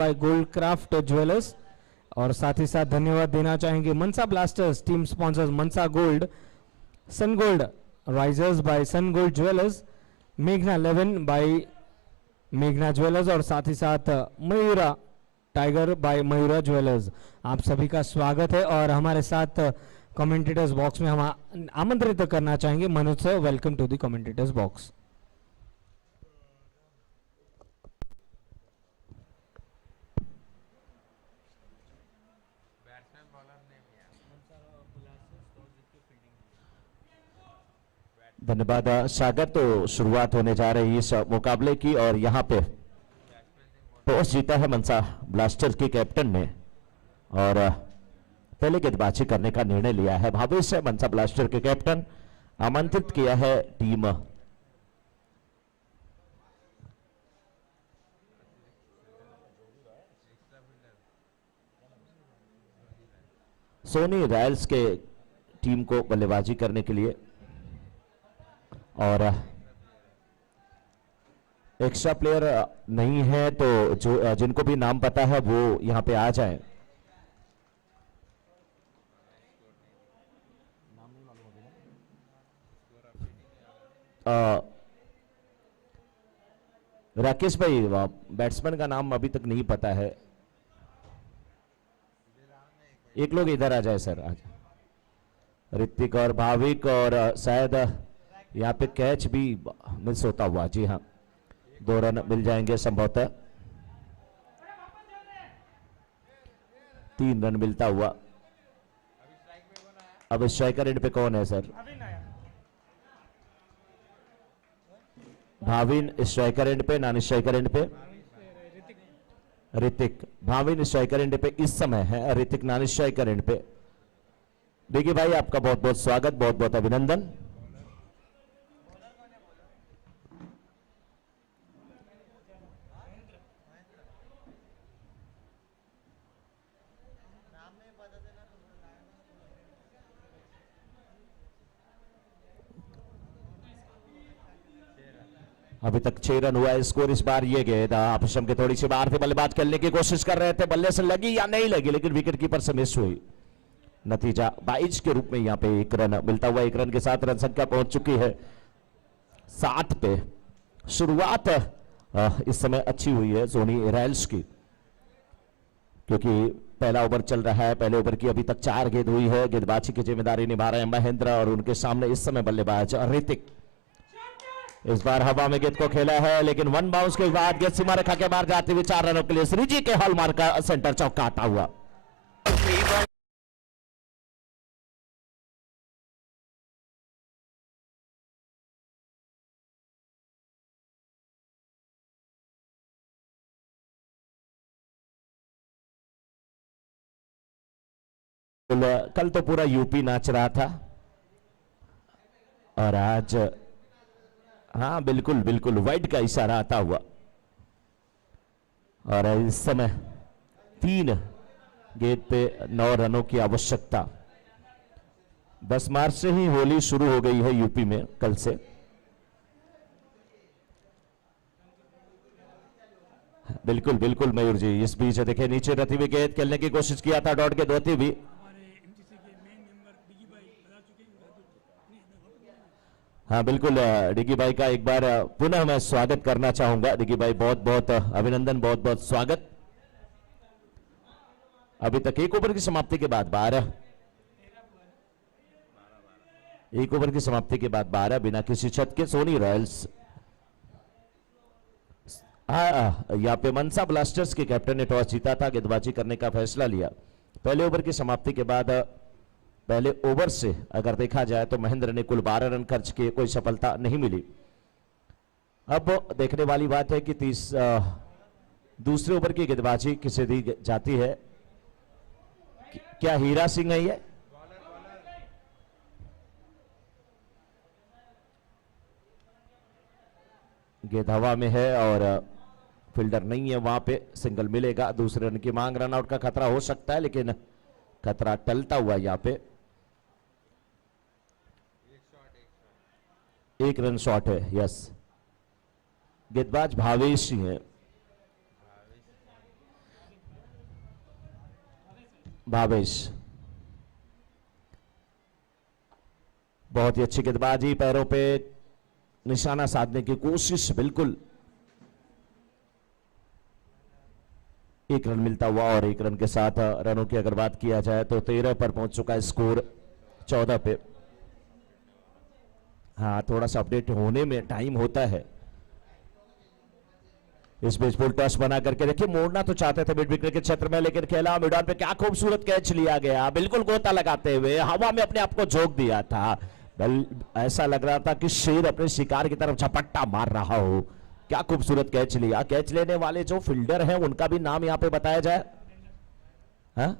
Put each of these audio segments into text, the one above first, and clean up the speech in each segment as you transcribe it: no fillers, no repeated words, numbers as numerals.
By gold craft jewellers. और साथ ही साथ धन्यवाद देना चाहेंगे Mansa blasters team sponsors Mansa gold, sun gold risers by sun gold jewellers, मेघना 11 बाय मेघना ज्वेलर्स और साथ ही साथ Mayura tiger by Mayura jewellers. आप सभी का स्वागत है और हमारे साथ कमेंटेटर्स बॉक्स में हम आमंत्रित करना चाहेंगे Manoj sir, welcome to the commentators box. धन्यवाद सागर। तो शुरुआत होने जा रही है इस मुकाबले की और यहाँ पे टॉस जीता है मनसा ब्लास्टर्स के कैप्टन ने और पहले गेंदबाजी करने का निर्णय लिया है भावेश है। मनसा ब्लास्टर के कैप्टन आमंत्रित किया है टीम सोनी रॉयल्स के टीम को बल्लेबाजी करने के लिए और एक्स्ट्रा प्लेयर नहीं है तो जो जिनको भी नाम पता है वो यहां पे आ जाएं। राकेश भाई बैट्समैन का नाम अभी तक नहीं पता है। एक लोग इधर आ जाए सर, आज ऋतिक और भाविक और शायद यहाँ पे कैच भी मिस होता हुआ। जी हाँ, 2 रन मिल जाएंगे संभवतः, 3 रन मिलता हुआ। अब स्ट्राइकर एंड पे कौन है सर? भाविन स्ट्राइकर एंड पे, नॉन स्ट्राइकर एंड पे ऋतिक। भाविन स्ट्राइकर एंड पे इस समय है, ऋतिक नॉन स्ट्राइकर एंड पे। देखिए भाई, आपका बहुत बहुत स्वागत, बहुत बहुत अभिनंदन। अभी तक 6 रन हुआ है स्कोर इस बार। ये गेंद आपशम के थोड़ी सी बाहर थे, बल्लेबाज खेलने की कोशिश कर रहे थे, बल्ले से लगी या नहीं लगी, लेकिन विकेट कीपर से मिस हुई। नतीजा 22 के रूप में यहां पे 1 रन मिलता हुआ। 1 रन के साथ रन संख्या पहुंच चुकी है 7 पे। शुरुआत इस समय अच्छी हुई है सोनी रॉयल्स की, क्योंकि पहला ओवर चल रहा है। पहले ओवर की अभी तक 4 गेंद हुई है। गेंदबाजी की जिम्मेदारी निभा रहे हैं महेंद्र और उनके सामने इस समय बल्लेबाज ऋतिक। इस बार हवा में गेंद को खेला है, लेकिन 1 बाउंस के बाद गेंद सीमा रेखा के बाहर जाते हुए 4 रनों के लिए श्रीजी के हॉलमार्क का सेंटर चौका आता हुआ। कल तो पूरा यूपी नाच रहा था और आज हाँ बिल्कुल बिल्कुल वाइड का इशारा आता हुआ। और इस समय 3 गेंद पे 9 रनों की आवश्यकता। 10 मार्च से ही होली शुरू हो गई है यूपी में, कल से। बिल्कुल बिल्कुल मयूर जी। इस बीच देखिए नीचे रहती हुई गेंद खेलने की कोशिश किया था, डॉट गेंद होती भी। हाँ बिल्कुल, डिगी भाई का एक बार पुनः मैं स्वागत करना चाहूंगा। डिगी भाई बहुत बहुत अभिनंदन, बहुत बहुत स्वागत। अभी तक 1 ओवर की समाप्ति के बाद 12, 1 ओवर की समाप्ति के बाद 12 बिना किसी छत के सोनी रॉयल्स। यहाँ पे मनसा ब्लास्टर्स के कैप्टन ने टॉस जीता था, गेंदबाजी करने का फैसला लिया। पहले ओवर की समाप्ति के बाद पहले ओवर से अगर देखा जाए तो महेंद्र ने कुल 12 रन खर्च किए, कोई सफलता नहीं मिली। अब देखने वाली बात है कि दूसरे ओवर की गेंदबाजी किसे दी जाती है। क्या हीरा सिंह है ये? गेंद हवा में है और फील्डर नहीं है वहां पे, सिंगल मिलेगा। दूसरे रन की मांग, रन आउट का खतरा हो सकता है, लेकिन खतरा टलता हुआ यहां पे। 1 रन शॉट है, यस। गेंदबाज भावेश सिंह है। भावेश, बहुत ही अच्छी गेंदबाजी, पैरों पे निशाना साधने की कोशिश, बिल्कुल एक रन मिलता हुआ। और एक रन के साथ रनों की अगर बात किया जाए तो 13 पर पहुंच चुका है स्कोर 14 पे। हाँ, थोड़ा सा अपडेट होने में टाइम होता है। इस बीच फुल टॉस बना करके देखिए, मोड़ना तो चाहते थे मिड विकेट के क्षेत्र में, लेकिन खेला मिडॉन पे, क्या खूबसूरत कैच लिया गया, बिल्कुल गोता लगाते हुए हवा में अपने आप को झोंक दिया था। ऐसा लग रहा था कि शेर अपने शिकार की तरफ झपट्टा मार रहा हो। क्या खूबसूरत कैच लिया। कैच लेने वाले जो फील्डर हैं उनका भी नाम यहां पे बताया जाए। हाँ?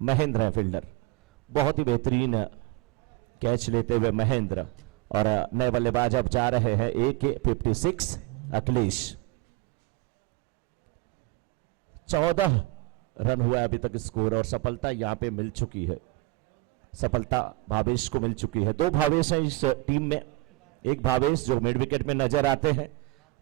महेंद्र है फील्डर, बहुत ही बेहतरीन कैच लेते हुए महेंद्र। और नए बल्लेबाज अब जा रहे हैं AK-56 अखिलेश। 14 रन हुआ है अभी तक स्कोर, और सफलता यहां पे मिल चुकी है। सफलता भावेश को मिल चुकी है। 2 भावेश हैं इस टीम में। एक भावेश जो मिड विकेट में नजर आते हैं,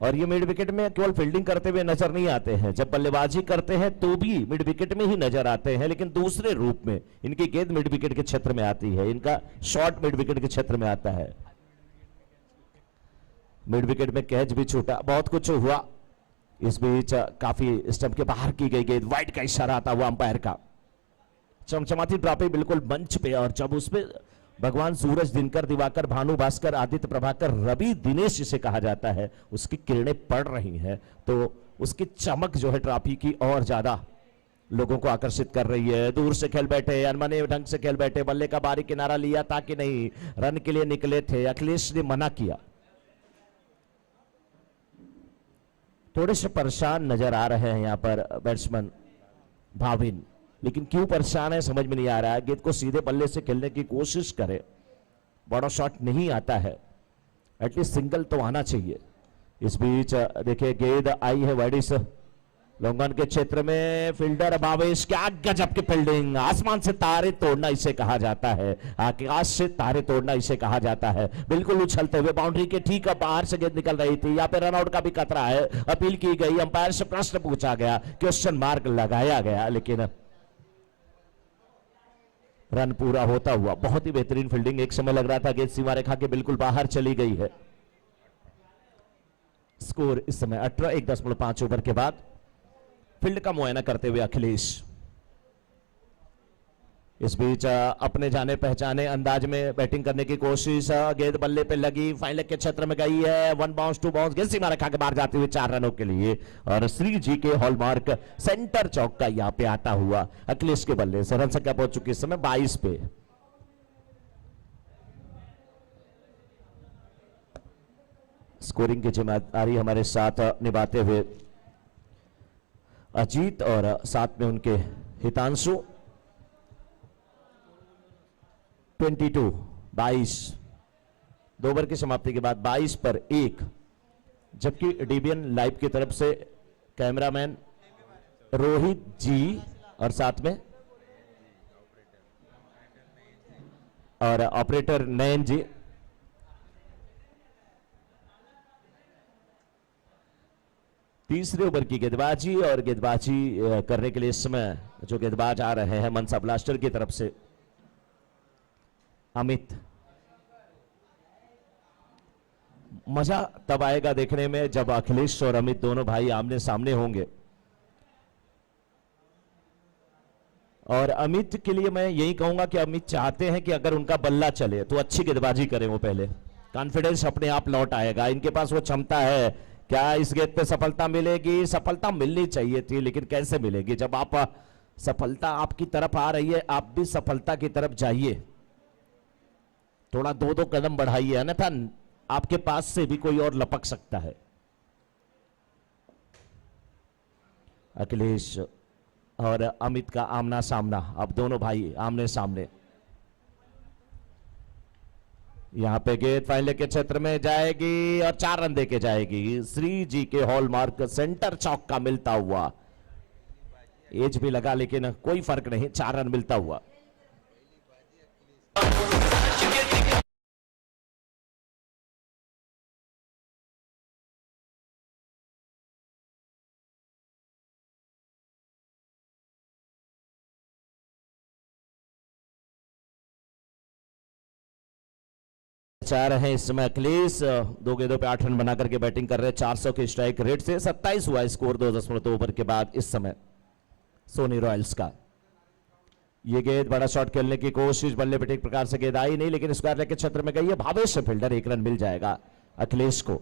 और ये मिड विकेट में केवल फील्डिंग करते हुए नजर नहीं आते हैं, जब बल्लेबाजी करते हैं तो भी मिड विकेट में ही नजर आते हैं, लेकिन दूसरे रूप में। इनकी गेंद मिड विकेट के क्षेत्र में आती है, इनका शॉट मिड विकेट के क्षेत्र में आता है। मिड विकेट में कैच भी छूटा, बहुत कुछ हुआ। इस बीच काफी स्टंप के बाहर की गई गेंद, वाइड का इशारा आता हुआ अंपायर का। चमचमाती ड्रॉपी बिल्कुल मंच पे, और जब उसपे भगवान सूरज, दिनकर, दिवाकर, भानु, भास्कर, आदित्य, प्रभाकर, रवि, दिनेश जिसे कहा जाता है, उसकी किरणें पड़ रही हैं, तो उसकी चमक जो है ट्रॉफी की और ज्यादा लोगों को आकर्षित कर रही है। दूर से खेल बैठे, अनमने ढंग से खेल बैठे, बल्ले का बारी किनारा लिया ताकि नहीं, रन के लिए निकले थे, अखिलेश ने मना किया। थोड़े से परेशान नजर आ रहे हैं यहां पर बैट्समैन भाविन, लेकिन क्यों परेशान है समझ में नहीं आ रहा है। गेंद को सीधे बल्ले से खेलने की कोशिश करे, बड़ा शॉट नहीं आता है, एटलीस्ट सिंगल तो आना चाहिए। इस बीच देखिए गेंद आई है वाइडिस लॉन्गन के क्षेत्र में, फील्डर भावेश, क्या गजब की फील्डिंग, आसमान से तारे तोड़ना इसे कहा जाता है, आकाश से तारे तोड़ना इसे कहा जाता है। बिल्कुल उछलते हुए बाउंड्री के ठीक बाहर से गेंद निकल रही थी, यहाँ पे रनआउट का भी खतरा है। अपील की गई, अंपायर से प्रश्न पूछा गया, क्वेश्चन मार्क लगाया गया, लेकिन रन पूरा होता हुआ। बहुत ही बेहतरीन फील्डिंग, एक समय लग रहा था गेंद सीमा रेखा के बिल्कुल बाहर चली गई है। स्कोर इस समय 18, 1.5 ओवर के बाद। फील्ड का मुआयना करते हुए अखिलेश, इस बीच अपने जाने पहचाने अंदाज में बैटिंग करने की कोशिश, गेंद बल्ले पे लगी, फाइनल के क्षेत्र में गई है, 1 बाउंस 2 बाउंस, गेंद सीमा रेखा के बाहर जाते हुए 4 रनों के लिए। और श्री जी के हॉलमार्क सेंटर चौक का यहां पे आता हुआ अखिलेश के बल्ले से रन संख्या पहुंच चुकी इस समय 22 पे। स्कोरिंग की जिम्मेदारी हमारे साथ निभाते हुए अजीत, और साथ में उनके हितांशु। 22 2 ओवर की समाप्ति के बाद 22 पर 1, जबकि डीबीएन लाइव की तरफ से कैमरामैन रोहित जी और साथ में और ऑपरेटर नयन जी तीसरे ओवर की गेंदबाजी, और गेंदबाजी करने के लिए इस समय जो गेंदबाज आ रहे हैं मनसा ब्लास्टर की तरफ से अमित। मजा तब आएगा देखने में जब अखिलेश और अमित दोनों भाई आमने सामने होंगे। और अमित के लिए मैं यही कहूंगा कि अमित चाहते हैं कि अगर उनका बल्ला चले तो अच्छी गेंदबाजी करें वो पहले, कॉन्फिडेंस अपने आप लौट आएगा। इनके पास वो क्षमता है। क्या इस गेंद पे सफलता मिलेगी? सफलता मिलनी चाहिए थी, लेकिन कैसे मिलेगी जब आप सफलता आपकी तरफ आ रही है, आप भी सफलता की तरफ जाइए, थोड़ा 2-2 कदम बढ़ाइए, अन्यथा आपके पास से भी कोई और लपक सकता है। अखिलेश और अमित का आमना सामना, अब दोनों भाई आमने सामने। यहां पे गेंद फाइनल के क्षेत्र में जाएगी और 4 रन देके जाएगी। श्री जी के हॉलमार्क सेंटर चौक का मिलता हुआ, एज भी लगा लेकिन कोई फर्क नहीं, 4 रन मिलता हुआ। चाह रहे हैं इस समय अखिलेश। 2 गेंदों पे 8 रन बना करके बैटिंग कर रहे हैं 400 के स्ट्राइक रेट से। 27 हुआ स्कोर 2.2 ओवर के बाद इस समय सोनी रॉयल्स का। ये गेंद बड़ा शॉट खेलने की कोशिश, बल्ले पे एक प्रकार से गेंद आई नहीं, लेकिन स्क्वायर लेग के क्षेत्र में गई है। भावेश फील्डर, 1 रन मिल जाएगा अखिलेश को।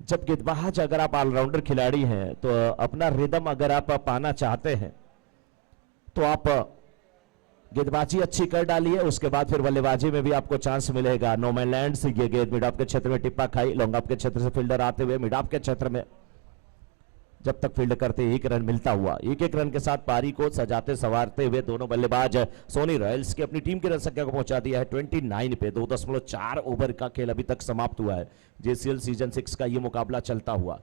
जब गेंदबाज अगर आप ऑलराउंडर खिलाड़ी हैं तो अपना रिदम अगर आप पाना चाहते हैं तो आप गेंदबाजी अच्छी कर डालिए, उसके बाद फिर बल्लेबाजी में भी आपको चांस मिलेगा। नो मैन लैंड से ये गेंद मिड ऑफ के क्षेत्र में टिप्पा खाई, लॉन्ग ऑफ के क्षेत्र से फील्डर आते हुए मिड ऑफ के क्षेत्र में जब तक फील्ड करते 1 रन मिलता हुआ। 1-1 रन के साथ पारी को सजाते संवारते हुए दोनों बल्लेबाज सोनी रॉयल्स की अपनी टीम की रन संख्या को पहुंचा दिया है 29 पे। 2.4 ओवर का खेल अभी तक समाप्त हुआ है। जेसीएल सीजन 6 का ये मुकाबला चलता हुआ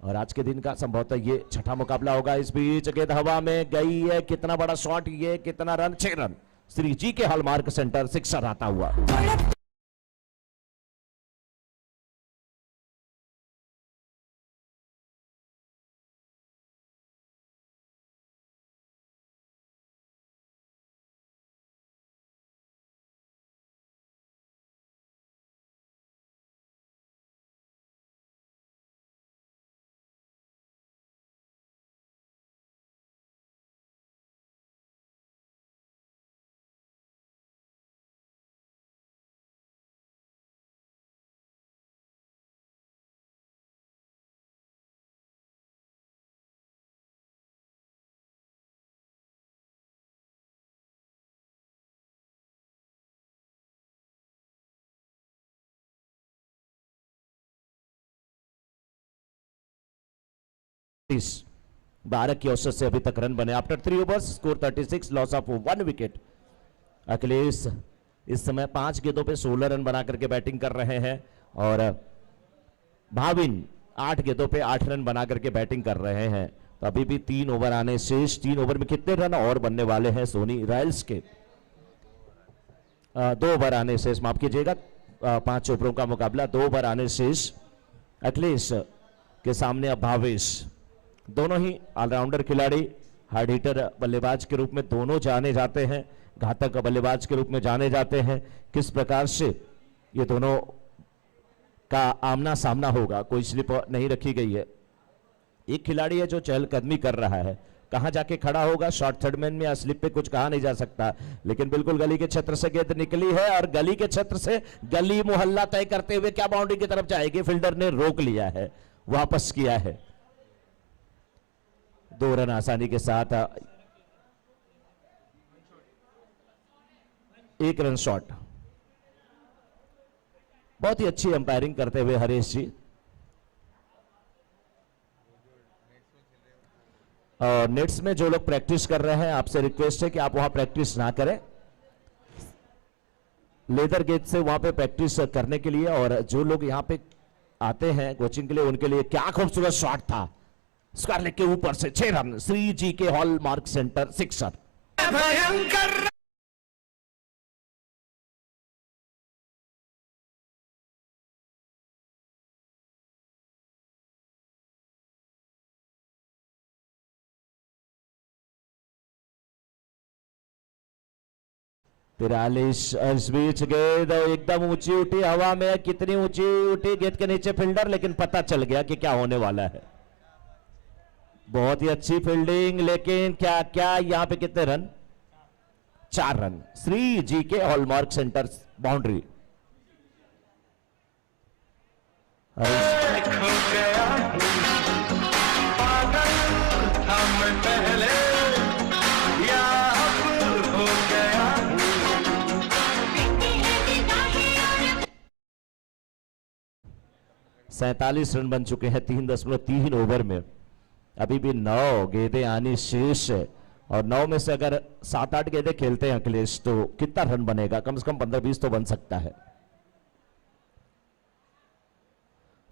और आज के दिन का संभवतः ये छठा मुकाबला होगा। इस बीच गेंद हवा में गई है, कितना बड़ा शॉट, ये कितना रन, 6 रन। श्री जी के हॉलमार्क सेंटर सिक्सर आता हुआ। भारत की औसत से अभी तक रन बने after 3 overs, score 36, loss of 1 wicket. Akhilesh इस समय 5 गेंदों पे 16 रन बना करके बैटिंग कर रहे हैं और भाविन 8 गेंदों पे 8 रन बना करके बैटिंग कर रहे हैं। तो अभी भी 3 ओवर आने शेष। 3 ओवर में कितने रन और बनने वाले हैं सोनी रॉयल्स के? 2 ओवर आने शेष, माफ कीजिएगा, 5 ओवरों का मुकाबला, 2 ओवर आने शेष। अखिलेश के सामने अब भावेश, दोनों ही ऑलराउंडर खिलाड़ी, हार्ड हिटर बल्लेबाज के रूप में दोनों जाने जाते हैं, घातक बल्लेबाज के रूप में जाने जाते हैं। किस प्रकार से ये दोनों का आमना सामना होगा, कोई स्लिप नहीं रखी गई है। एक खिलाड़ी है जो चहलकदमी कर रहा है, कहां जाके खड़ा होगा, शॉर्ट थर्डमैन में या स्लिप पे कुछ कहा नहीं जा सकता, लेकिन बिल्कुल गली के क्षेत्र से गेंद निकली है और गली के क्षेत्र से गली मोहल्ला तय करते हुए क्या बाउंड्री की तरफ जाएगी, फील्डर ने रोक लिया है, वापस किया है। 2 रन आसानी के साथ, 1 रन शॉट। बहुत ही अच्छी अंपायरिंग करते हुए हरीश जी। और नेट्स में जो लोग प्रैक्टिस कर रहे हैं, आपसे रिक्वेस्ट है कि आप वहां प्रैक्टिस ना करें, लेदर गेट से वहां पे प्रैक्टिस करने के लिए। और जो लोग यहां पे आते हैं कोचिंग के लिए, उनके लिए क्या खूबसूरत शॉट था, स्क्वायर लेग के ऊपर से 6 रन, श्री जी के हॉलमार्क सेंटर सिक्सर। भयंकर 43। इस बीच गेंद एकदम ऊंची उठी हवा में, कितनी ऊंची उठी, गेंद के नीचे फील्डर, लेकिन पता चल गया कि क्या होने वाला है। बहुत ही अच्छी फील्डिंग, लेकिन क्या क्या यहाँ पे कितने रन? 4 रन, श्री जी के हॉलमार्क सेंटर बाउंड्री। सैंतालीस रन बन चुके हैं 3.3 ओवर में। अभी भी 9 गेंदें आनी शेष है और 9 में से अगर 7-8 गेंदें खेलते हैं अखिलेश, तो कितना रन बनेगा? कम से कम 15-20 तो बन सकता है।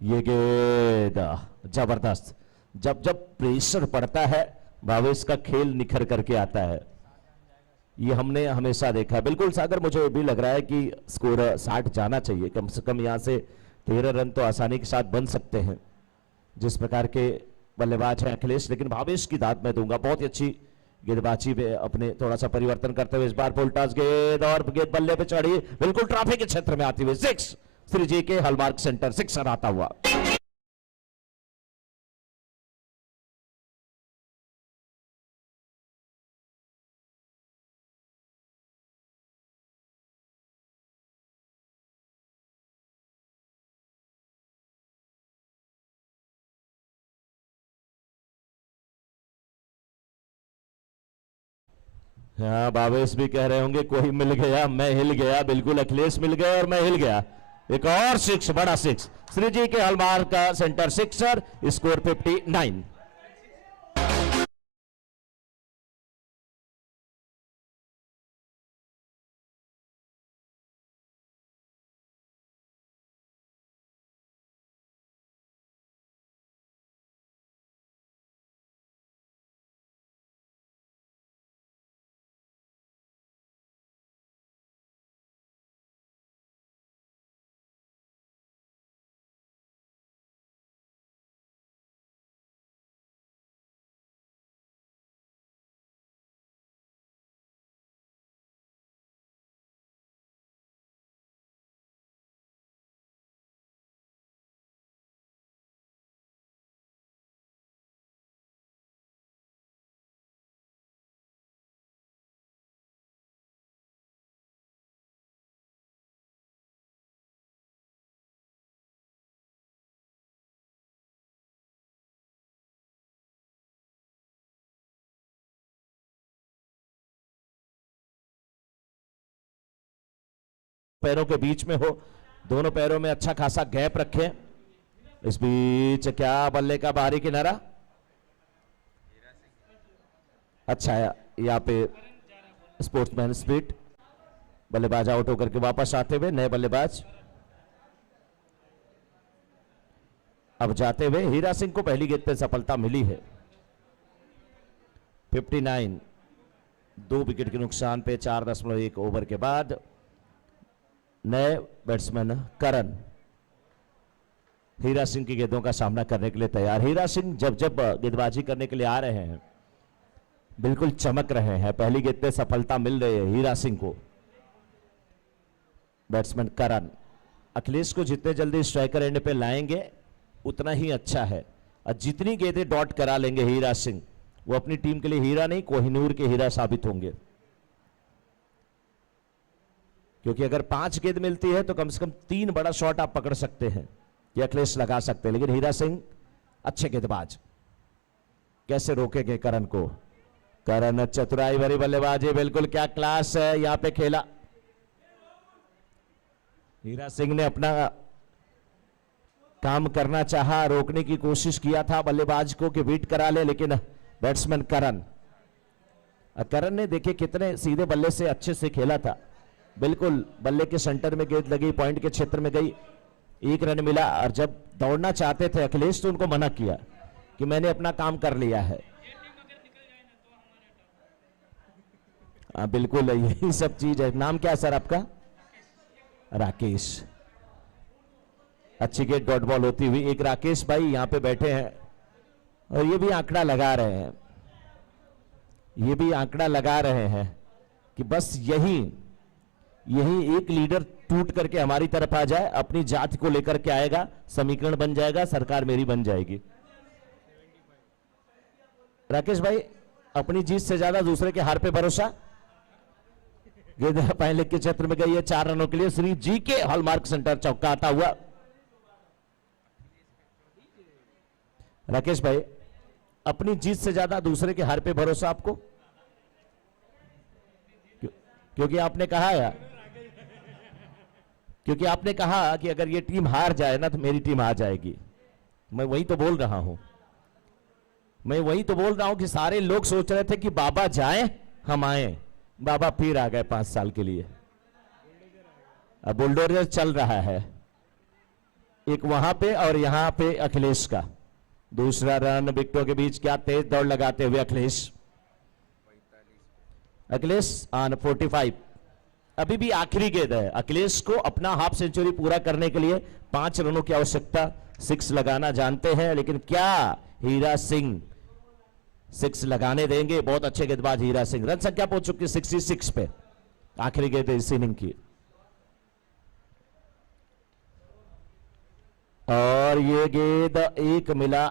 ये गेंद जबरदस्त, जब जब प्रेशर पड़ता है भावेश का खेल निखर करके आता है, ये हमने हमेशा देखा है। बिल्कुल सागर, मुझे भी लग रहा है कि स्कोर 60 जाना चाहिए, कम से कम यहां से 13 रन तो आसानी के साथ बन सकते हैं, जिस प्रकार के बल्लेबाज हैं अखिलेश। लेकिन भावेश की दाद मैं दूंगा, बहुत ही अच्छी गेंदबाजी पे अपने थोड़ा सा परिवर्तन करते हुए इस बार फुल टॉस गेंद और गेंद बल्ले पे चढ़ी, बिल्कुल ट्रैफिक के क्षेत्र में आती हुई 6 श्री जी के हॉलमार्क सेंटर 6 रन आता हुआ। हाँ, भावेश भी कह रहे होंगे कोई मिल गया मैं हिल गया। बिल्कुल अखिलेश मिल गया और मैं हिल गया। एक और 6, बड़ा 6 श्री जी के हॉलमार्क का सेंटर 6, स्कोर 59। पैरों के बीच में हो, दोनों पैरों में अच्छा खासा गैप रखें। इस बीच क्या बल्ले का बाहरी किनारा अच्छा है। यहाँ पे स्पोर्ट्समैन स्पिरिट, बल्लेबाज आउट होकर के वापस आते हुए नए बल्लेबाज अब जाते हुए हीरा सिंह को पहली गेंद पे सफलता मिली है। 59, 2 विकेट के नुकसान पे 4.1 ओवर के बाद नए बैट्समैन करण हीरा सिंह की गेंदों का सामना करने के लिए तैयार। हीरा सिंह जब जब गेंदबाजी करने के लिए आ रहे हैं बिल्कुल चमक रहे हैं। पहली गेंद पे सफलता मिल रही है हीरा सिंह को। बैट्समैन करण अखिलेश को जितने जल्दी स्ट्राइकर एंड पे लाएंगे उतना ही अच्छा है, और जितनी गेंदें डॉट करा लेंगे हीरा सिंह, वो अपनी टीम के लिए हीरा नहीं कोहिनूर के हीरा साबित होंगे। क्योंकि अगर 5 गेंद मिलती है तो कम से कम 3 बड़ा शॉट आप पकड़ सकते हैं, ये अखिलेश लगा सकते हैं। लेकिन हीरा सिंह अच्छे गेंदबाज, कैसे रोकेंगे करण को। करण चतुराई भरी बल्लेबाजी, बिल्कुल क्या क्लास है यहां पे खेला। हीरा सिंह ने अपना काम करना चाहा, रोकने की कोशिश किया था बल्लेबाज को कि बीट करा ले, लेकिन बैट्समैन करण ने देखे कितने सीधे बल्ले से अच्छे से खेला था। बिल्कुल बल्ले के सेंटर में गेंद लगी, पॉइंट के क्षेत्र में गई, 1 रन मिला। और जब दौड़ना चाहते थे अखिलेश तो उनको मना किया कि मैंने अपना काम कर लिया है। बिल्कुल यही सब चीज है। नाम क्या है सर आपका? राकेश। अच्छी गेंद डॉट बॉल होती हुई, एक राकेश भाई यहां पे बैठे हैं और ये भी आंकड़ा लगा रहे हैं, ये भी आंकड़ा लगा रहे हैं कि बस यही एक लीडर टूट करके हमारी तरफ आ जाए, अपनी जाति को लेकर के आएगा, समीकरण बन जाएगा, सरकार मेरी बन जाएगी। राकेश भाई, अपनी जीत से ज्यादा दूसरे के हार पे भरोसा। गेंद पहले के क्षेत्र में गई है 4 रनों के लिए। श्री जी के हॉलमार्क सेंटर चौका आता हुआ। राकेश भाई, अपनी जीत से ज्यादा दूसरे के हार पे भरोसा आपको? क्योंकि आपने कहा कि अगर ये टीम हार जाए ना तो मेरी टीम आ जाएगी। मैं वही तो बोल रहा हूं कि सारे लोग सोच रहे थे कि बाबा जाए हम आए, बाबा फिर आ गए 5 साल के लिए। अब बुलडोजर चल रहा है, एक वहां पे और यहां पे अखिलेश का। दूसरा रन विकेटों के बीच, क्या तेज दौड़ लगाते हुए अखिलेश ऑन 45। अभी भी आखिरी गेंद है। अखिलेश को अपना हाफ सेंचुरी पूरा करने के लिए 5 रनों की आवश्यकता, 6 लगाना जानते हैं। लेकिन क्या हीरा सिंह 6 लगाने देंगे। बहुत अच्छे गेंदबाज हीरा सिंह। रन संख्या पहुंच चुकी है 66 पे। आखिरी गेंद इस इनिंग की और ये गेंद एक मिला।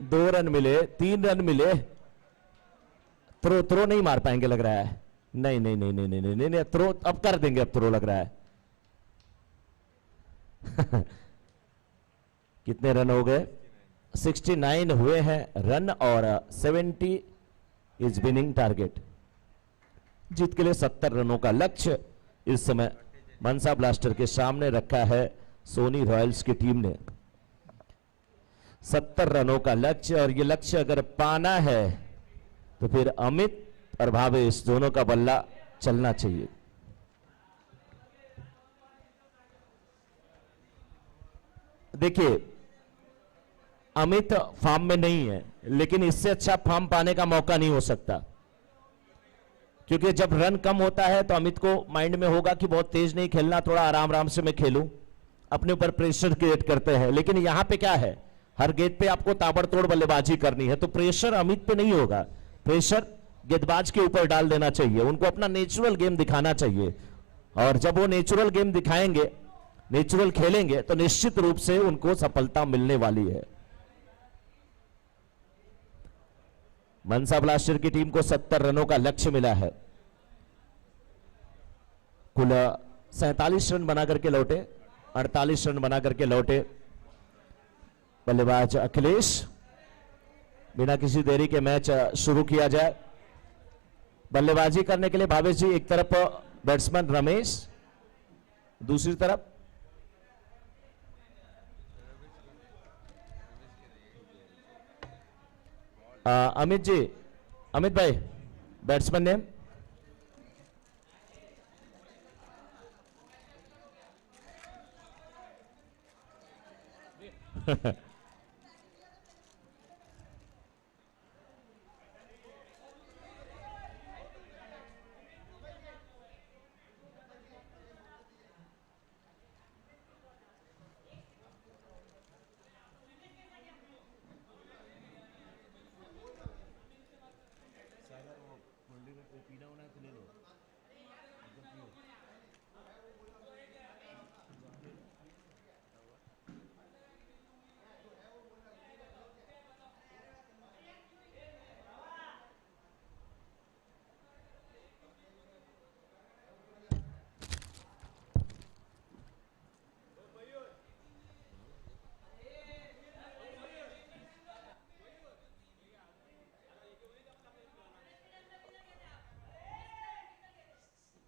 दो रन मिले, 3 रन मिले। थ्रो नहीं मार पाएंगे लग रहा है। नहीं नहीं नहीं नहीं नहीं नहीं, नहीं थ्रो अब कर देंगे। अब थ्रो लग रहा है। कितने रन हो गए? 69 हुए हैं रन और 70 इज विनिंग टारगेट। जीत के लिए 70 रनों का लक्ष्य इस समय मनसा ब्लास्टर के सामने रखा है सोनी रॉयल्स की टीम ने। 70 रनों का लक्ष्य और ये लक्ष्य अगर पाना है तो फिर अमित और भावेश दोनों का बल्ला चलना चाहिए। देखिए अमित फॉर्म में नहीं है, लेकिन इससे अच्छा फॉर्म पाने का मौका नहीं हो सकता, क्योंकि जब रन कम होता है तो अमित को माइंड में होगा कि बहुत तेज नहीं खेलना, थोड़ा आराम आराम से मैं खेलूं। अपने ऊपर प्रेशर क्रिएट करते हैं। लेकिन यहां पे क्या है, हर गेंद पे आपको ताबड़तोड़ बल्लेबाजी करनी है, तो प्रेशर अमित पे नहीं होगा। प्रेशर गेंदबाज के ऊपर डाल देना चाहिए। उनको अपना नेचुरल गेम दिखाना चाहिए, और जब वो नेचुरल गेम दिखाएंगे, नेचुरल खेलेंगे, तो निश्चित रूप से उनको सफलता मिलने वाली है। मनसा ब्लास्टर की टीम को 70 रनों का लक्ष्य मिला है। कुल 47 रन बना करके लौटे, 48 रन बना करके लौटे बल्लेबाज अखिलेश। बिना किसी देरी के मैच शुरू किया जाए। बल्लेबाजी करने के लिए भावेश जी, एक तरफ बैट्समैन रमेश, दूसरी तरफ अमित जी। अमित भाई, बैट्समैन नेम?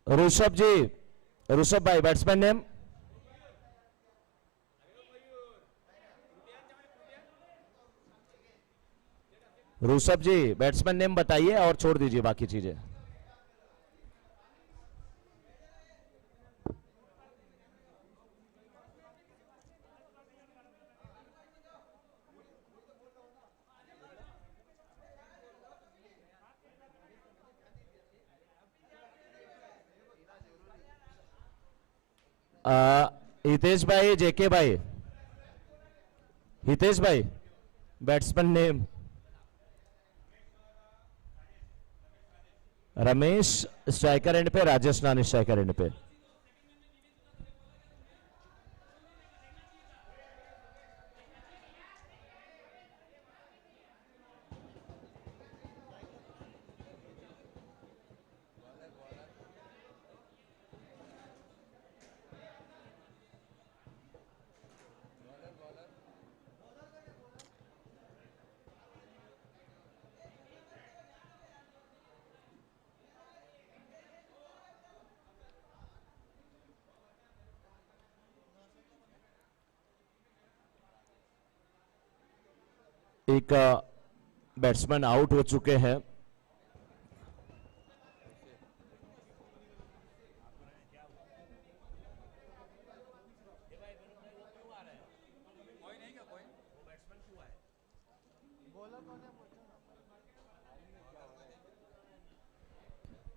ऋषभ जी, ऋषभ भाई, बैट्समैन नेम? ऋषभ जी, बैट्समैन नेम बताइए और छोड़ दीजिए बाकी चीजें। हितेश भाई, जेके भाई। हितेश भाई, batsman name? Ramesh striker end पे, राजेश नानी स्ट्राइकर एंड पे। एक बैट्समैन आउट हो चुके हैं।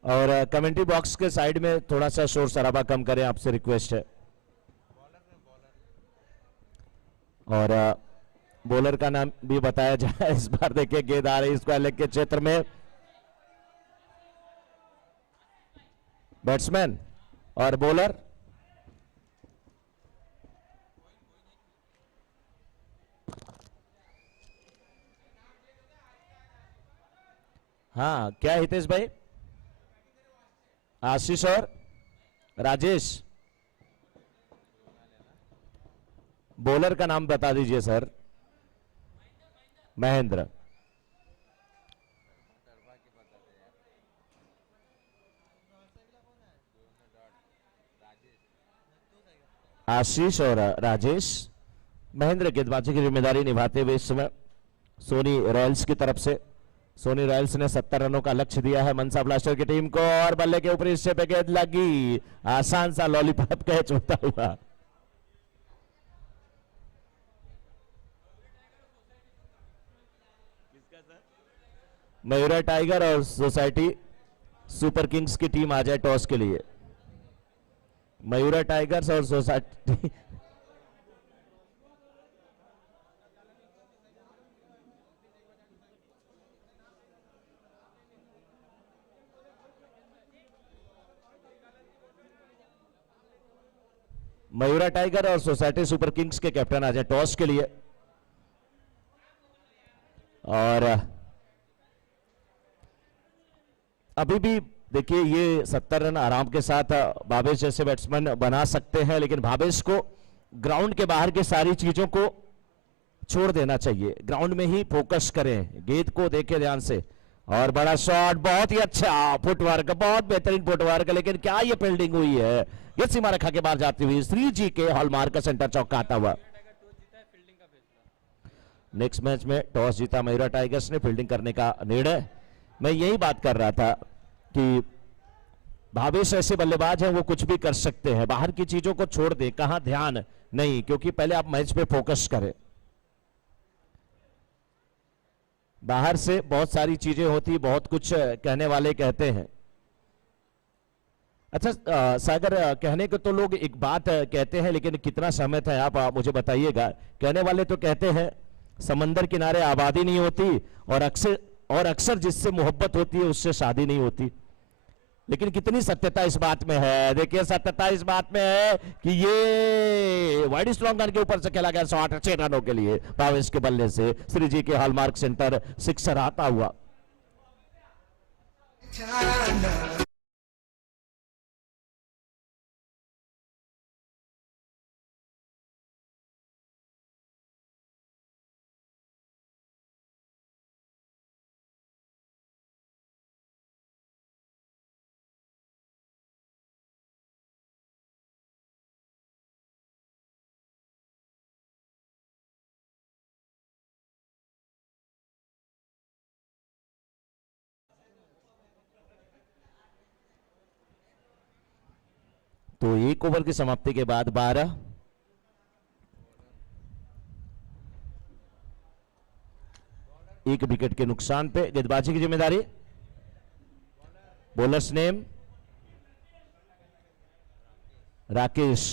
और कमेंट्री बॉक्स के साइड में थोड़ा सा शोर शराबा कम करें, आपसे रिक्वेस्ट है। और बॉलर का नाम भी बताया जाए। इस बार देखिए गेंद आ रही स्क्वायर लेग के क्षेत्र में, बैट्समैन और बॉलर। हाँ क्या हितेश भाई? आशीष और राजेश। बॉलर का नाम बता दीजिए सर। महेंद्र। आशीष और राजेश। महेंद्र गेंदबाजी की जिम्मेदारी निभाते हुए इस समय सोनी रॉयल्स की तरफ से। सोनी रॉयल्स ने 70 रनों का लक्ष्य दिया है मनसा ब्लास्टर की टीम को, और बल्ले के ऊपरी हिस्से पे गेंद लगी, आसान सा लॉलीपॉप कैच होता हुआ। मयूरा टाइगर और सोसाइटी सुपर किंग्स की टीम आ जाए टॉस के लिए। मयूरा टाइगर्स और सोसाइटी। मयूरा टाइगर और सोसाइटी सुपर किंग्स के कैप्टन आ जाए टॉस के लिए। और अभी भी देखिए ये 70 रन आराम के साथ भावेश जैसे बैट्समैन बना सकते हैं, लेकिन भावेश को ग्राउंड के बाहर की सारी चीजों को छोड़ देना चाहिए, ग्राउंड में ही फोकस करें, गेंद को देखें ध्यान से। और बड़ा शॉट, बहुत ही अच्छा फुटवर्क, बहुत बेहतरीन फुटवर्क, लेकिन क्या ये फील्डिंग हुई है, ये सीमा रेखा के बाहर जाती हुई श्री जी के हॉलमार्क का सेंटर चौका आता हुआ। नेक्स्ट मैच में टॉस जीता मयूरा टाइगर्स ने, फील्डिंग करने का निर्णय। मैं यही बात कर रहा था कि भावेश ऐसे बल्लेबाज हैं, वो कुछ भी कर सकते हैं, बाहर की चीजों को छोड़ दे, कहां ध्यान नहीं, क्योंकि पहले आप मैच पे फोकस करें। बाहर से बहुत सारी चीजें होती, बहुत कुछ कहने वाले कहते हैं। अच्छा सागर, कहने को तो लोग एक बात कहते हैं, लेकिन कितना सहमत है आप मुझे बताइएगा। कहने वाले तो कहते हैं समंदर किनारे आबादी नहीं होती, और अक्सर जिससे मोहब्बत होती है उससे शादी नहीं होती। लेकिन कितनी सत्यता इस बात में है, देखिए सत्यता इस बात में है कि ये वाइड स्ट्रॉन्ग गन के ऊपर से खेला गया शॉट 6 रनों के लिए भावेश के बल्ले से श्री जी के हॉलमार्क सेंटर सिक्सर आता हुआ। तो एक ओवर की समाप्ति के बाद 12, एक विकेट के नुकसान पे गेंदबाजी की जिम्मेदारी बॉलर्स नेम राकेश।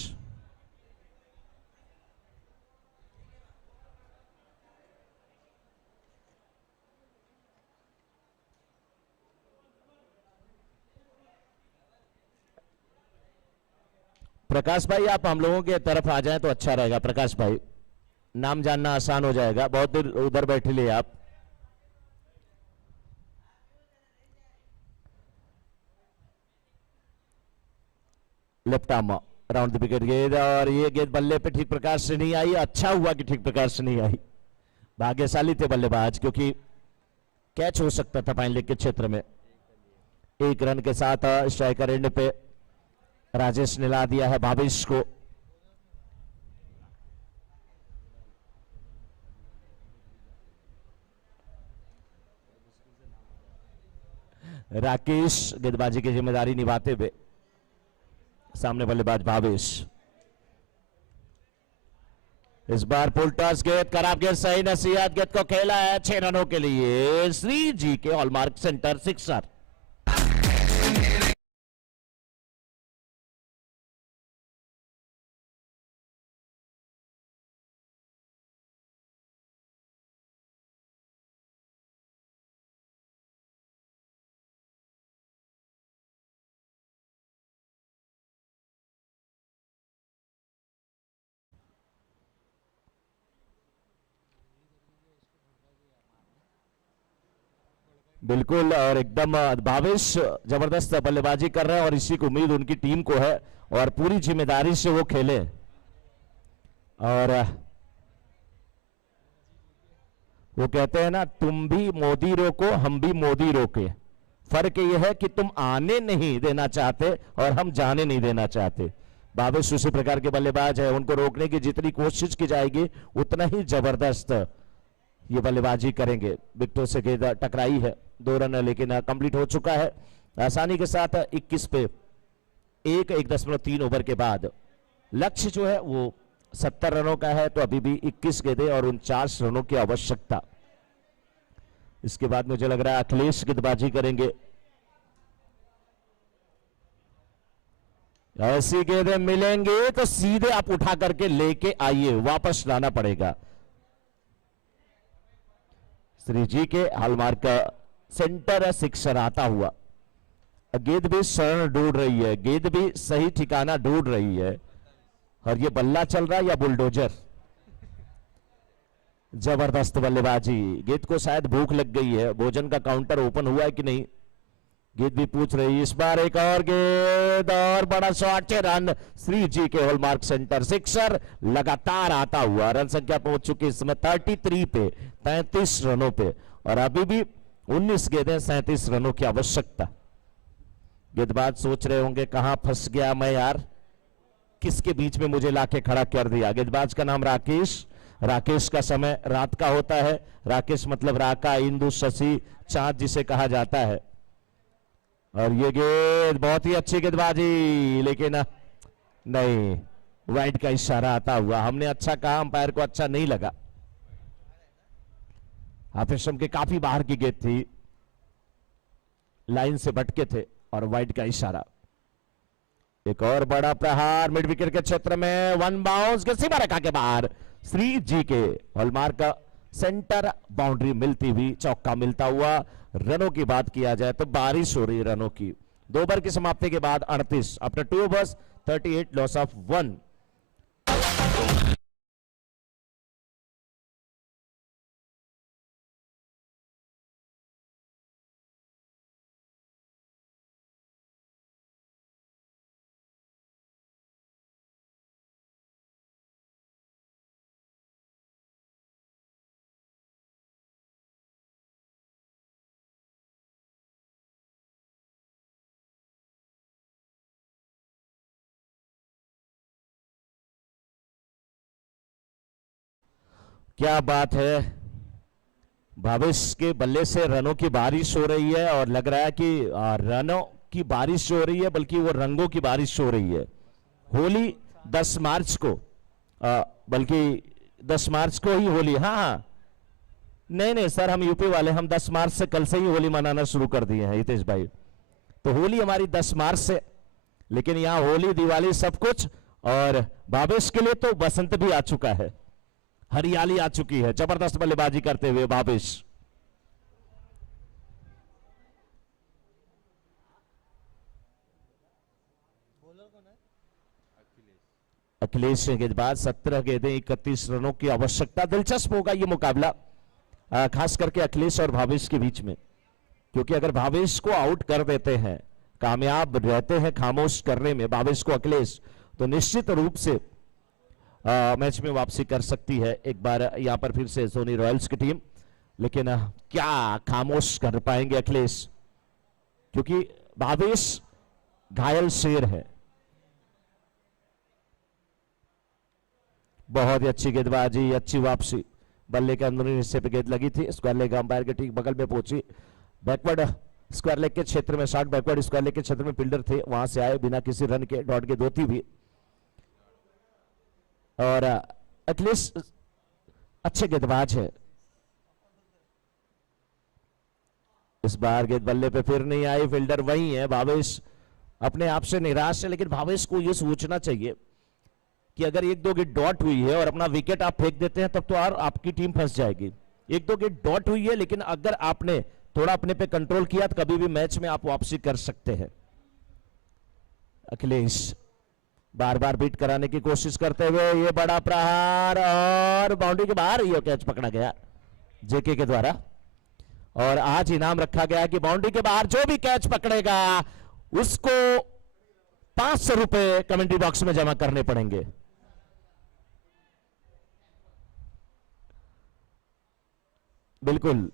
प्रकाश भाई आप हम लोगों के तरफ आ जाएं तो अच्छा रहेगा। प्रकाश भाई, नाम जानना आसान हो जाएगा, बहुत देर उधर बैठे लिए आप। Left arm round the wicket गेंद, और ये गेंद बल्ले पे ठीक प्रकाश से नहीं आई। अच्छा हुआ कि ठीक प्रकाश से नहीं आई, भाग्यशाली थे बल्लेबाज, क्योंकि कैच हो सकता था फाइन लेग के क्षेत्र में। एक रन के साथ स्ट्राइकर एंड पे राजेश ने ला दिया है भावेश को। राकेश गेंदबाजी की जिम्मेदारी निभाते हुए, सामने बल्लेबाज भावेश। इस बार फुल टॉस गेंद, खराब गेंद, सही नसीहत, गेंद को खेला है 6 रनों के लिए श्री जी के हॉलमार्क सेंटर सिक्सर। बिल्कुल, और एकदम भावेश जबरदस्त बल्लेबाजी कर रहे हैं और इसी की उम्मीद उनकी टीम को है और पूरी जिम्मेदारी से वो खेले। और वो कहते हैं ना, तुम भी मोदी रोको हम भी मोदी रोके, फर्क यह है कि तुम आने नहीं देना चाहते और हम जाने नहीं देना चाहते। भावेश उसी प्रकार के बल्लेबाज है, उनको रोकने की जितनी कोशिश की जाएगी उतना ही जबरदस्त ये बल्लेबाजी करेंगे। विकेटों से गेंद टकराई है, 2 रन लेकिन कंप्लीट हो चुका है आसानी के साथ। 21 पे 1.3 ओवर के बाद लक्ष्य जो है वो 70 रनों का है, तो अभी भी 21 गेंदें और 49 रनों की आवश्यकता। इसके बाद मुझे लग रहा है अखिलेश गेंदबाजी करेंगे। ऐसी गेंदें मिलेंगे तो सीधे आप उठा करके लेके आइए, वापस लाना पड़ेगा। श्री जी के हॉलमार्क सेंटर सिक्सर आता हुआ। गेंद भी शरण ढूंढ रही है, गेंद भी सही ठिकाना ढूंढ रही है। और ये बल्ला चल रहा है या बुलडोजर? जबरदस्त बल्लेबाजी। गेंद को शायद भूख लग गई है, भोजन का काउंटर ओपन हुआ है कि नहीं, गेंद भी पूछ रही है। इस बार एक और गेंद और बड़ा शॉट, रन। श्री जी के हॉलमार्क सेंटर सिक्सर लगातार आता हुआ। रन संख्या पहुंच चुकी इस समय 33 पे, 33 रनों पे, और अभी भी 19 गेंदें 37 रनों की आवश्यकता। गेंदबाज सोच रहे होंगे कहां फंस गया मैं यार, किसके बीच में मुझे लाके खड़ा कर दिया। गेंदबाज का नाम राकेश। राकेश का समय रात का होता है। राकेश मतलब राका, इंदु, शशि, चांद जिसे कहा जाता है। और ये गेंद बहुत ही अच्छी गेंदबाजी, लेकिन नहीं, वाइड का इशारा आता हुआ। हमने अच्छा कहा, अंपायर को अच्छा नहीं लगा। हाफिज के काफी बाहर की गेंद थी, लाइन से भटके थे और वाइड का इशारा। एक और बड़ा प्रहार मिड विकेट के क्षेत्र में, 1 बाउंस के सीमा रेखा के बाहर। श्री जी के हॉलमार्क का सेंटर बाउंड्री मिलती हुई, चौका मिलता हुआ। रनों की बात किया जाए तो बारिश हो रही रनों की। 2 ओवर की समाप्ति के बाद 38 आफ्टर 2 ओवर्स 38 लॉस ऑफ 1। क्या बात है, भावेश के बल्ले से रनों की बारिश हो रही है और लग रहा है कि रनों की बारिश हो रही है, बल्कि वो रंगों की बारिश हो रही है। होली 10 मार्च को, बल्कि 10 मार्च को ही होली। हाँ, नहीं सर, हम यूपी वाले, हम 10 मार्च से कल से ही होली मनाना शुरू कर दिए हैं हितेश भाई। तो होली हमारी 10 मार्च से, लेकिन यहां होली दिवाली सब कुछ, और भावेश के लिए तो बसंत भी आ चुका है, हरियाली आ चुकी है। जबरदस्त बल्लेबाजी करते हुए भावेश। अखिलेश गेंदबाज, 17 गेंदें 31 रनों की आवश्यकता। दिलचस्प होगा ये मुकाबला, खास करके अखिलेश और भावेश के बीच में, क्योंकि अगर भावेश को आउट कर देते हैं, कामयाब रहते हैं खामोश करने में भावेश को अखिलेश, तो निश्चित रूप से मैच में वापसी कर सकती है। एक बार यहां पर फिर से सोनी रॉयल्स की टीम, लेकिन क्या खामोश कर पाएंगे अखिलेश, क्योंकि भावेश घायल शेर है। बहुत ही अच्छी गेंदबाजी, अच्छी वापसी। बल्ले के अंदरूनी हिस्से पे गेंद लगी थी, स्क्वायर लेग अंपायर के ठीक बगल में पहुंची। बैकवर्ड स्क्वायर लेग के क्षेत्र में, शॉर्ट बैकवर्ड स्क्वायर लेग के क्षेत्र में फील्डर थे, वहां से आए बिना किसी रन के, डॉट के 2 थी भी। और अखिलेश अच्छे गेंदबाज है। इस बार गेंद बल्ले पे फिर नहीं आई, फील्डर वही है। भावेश अपने आप से निराश है, लेकिन भावेश को यह सोचना चाहिए कि अगर 1-2 गेंद डॉट हुई है और अपना विकेट आप फेंक देते हैं, तब तो और आपकी टीम फंस जाएगी। 1-2 गेंद डॉट हुई है, लेकिन अगर आपने थोड़ा अपने पे कंट्रोल किया तो कभी भी मैच में आप वापसी कर सकते हैं। अखिलेश बार बार बीट कराने की कोशिश करते हुए, ये बड़ा प्रहार और बाउंड्री के बाहर ये कैच पकड़ा गया जेके के द्वारा। और आज इनाम रखा गया है कि बाउंड्री के बाहर जो भी कैच पकड़ेगा उसको 500 रुपए कमेंट्री बॉक्स में जमा करने पड़ेंगे। बिल्कुल,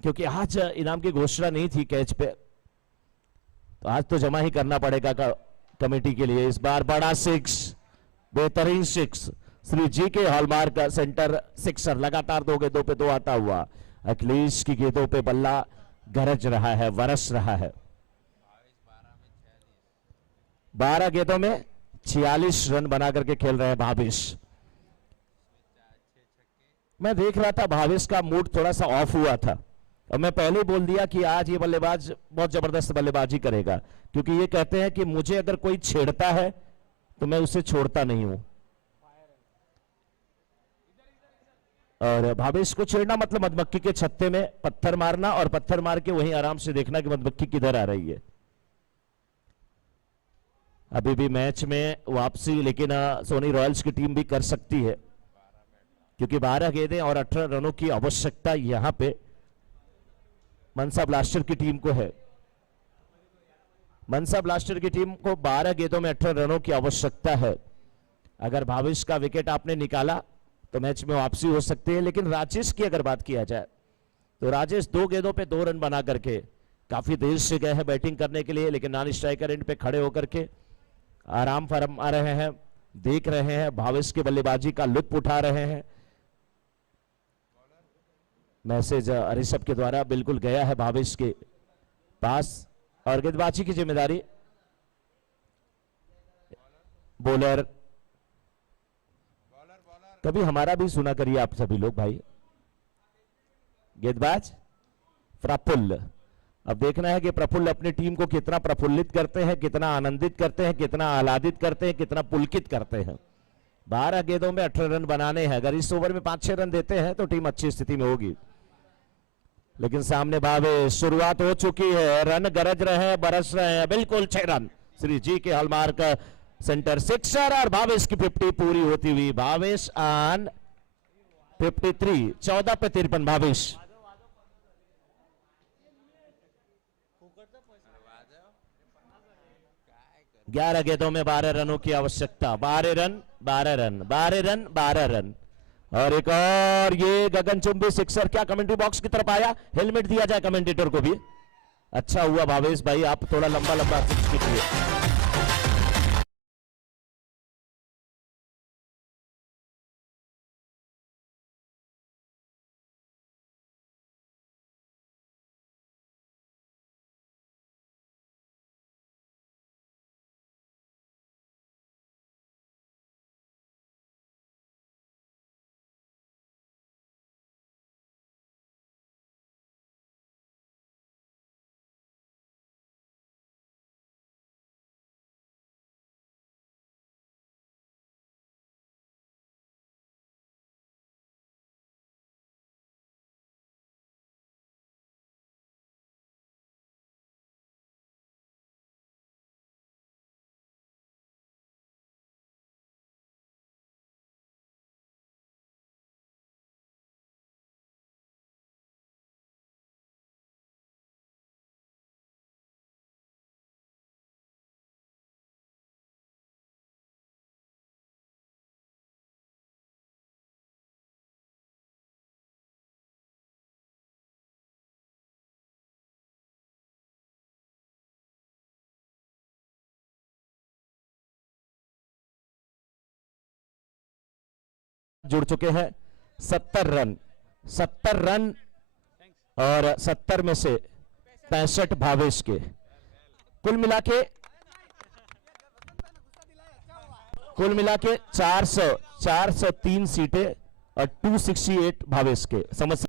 क्योंकि आज इनाम की घोषणा नहीं थी कैच पे, तो आज तो जमा ही करना पड़ेगा कमेटी के लिए। इस बार बड़ा 6, बेहतरीन 6, श्री जी के हॉलमार्क का सेंटर सिक्सर, लगातार 2 गेंदों पे 2 आता हुआ। अखिलेश की गेंदों पे बल्ला गरज रहा है, वरस रहा है। 12 गेंदों में 46 रन बना करके खेल रहे हैं भावेश। मैं देख रहा था भावेश का मूड थोड़ा सा ऑफ हुआ था, और मैं पहले ही बोल दिया कि आज ये बल्लेबाज बहुत जबरदस्त बल्लेबाजी करेगा, क्योंकि ये कहते हैं कि मुझे अगर कोई छेड़ता है तो मैं उसे छोड़ता नहीं हूं। और भावेश को छेड़ना मतलब मधुमक्खी के छत्ते में पत्थर मारना, और पत्थर मार के वहीं आराम से देखना कि मधुमक्खी किधर आ रही है। अभी भी मैच में वापसी, लेकिन सोनी रॉयल्स की टीम भी कर सकती है, क्योंकि 12 गेंदें और 18 रनों की आवश्यकता यहां पे मनसा ब्लास्टर की टीम को है। मनसा ब्लास्टर की टीम को 12 गेंदों में 18 रनों की आवश्यकता है। अगर भावेश का विकेट आपने निकाला तो मैच में वापसी हो सकती है। लेकिन राजेश की अगर बात किया जाए तो राजेश 2 गेंदों पे 2 रन बना करके काफी देर से गए हैं बैटिंग करने के लिए, लेकिन नॉन स्ट्राइकर एंड पे खड़े होकर के आराम फरमा रहे हैं, देख रहे हैं, भावेश की बल्लेबाजी का लुत्फ उठा रहे हैं। मैसेज ऋषभ के द्वारा बिल्कुल गया है भावेश के पास, और गेंदबाजी की जिम्मेदारी बॉलर। कभी हमारा भी सुना करिए आप सभी लोग भाई। गेंदबाज प्रफुल्ल। अब देखना है कि प्रफुल्ल अपनी टीम को कितना प्रफुल्लित करते हैं, कितना आनंदित करते हैं, कितना आह्लादित करते हैं, कितना पुलकित करते हैं। 12 गेंदों में 18 रन बनाने हैं। अगर इस ओवर में 5-6 रन देते हैं तो टीम अच्छी स्थिति में होगी। लेकिन सामने भावेश, शुरुआत हो चुकी है, रन गरज रहे हैं, बरस रहे हैं, बिल्कुल 6 रन। श्री जी के हॉलमार्क सेंटर सिक्सर, और भावेश की 50 पूरी होती हुई। भावेश ऑन 53, 14 पे 53 भावेश। 11 गेंदों में 12 रनों की आवश्यकता। 12 रन 12 रन 12 रन 12 रन, और एक और ये गगनचुंबी सिक्सर। क्या कमेंट्री बॉक्स की तरफ आया? हेलमेट दिया जाए कमेंटेटर को भी। अच्छा हुआ भावेश भाई, आप थोड़ा लंबा लंबा कीजिए। जुड़ चुके हैं 70 रन। 70 रन और 70 में से 65 भावेश के। कुल मिला के 403 सीटें और 268 भावेश के। समझ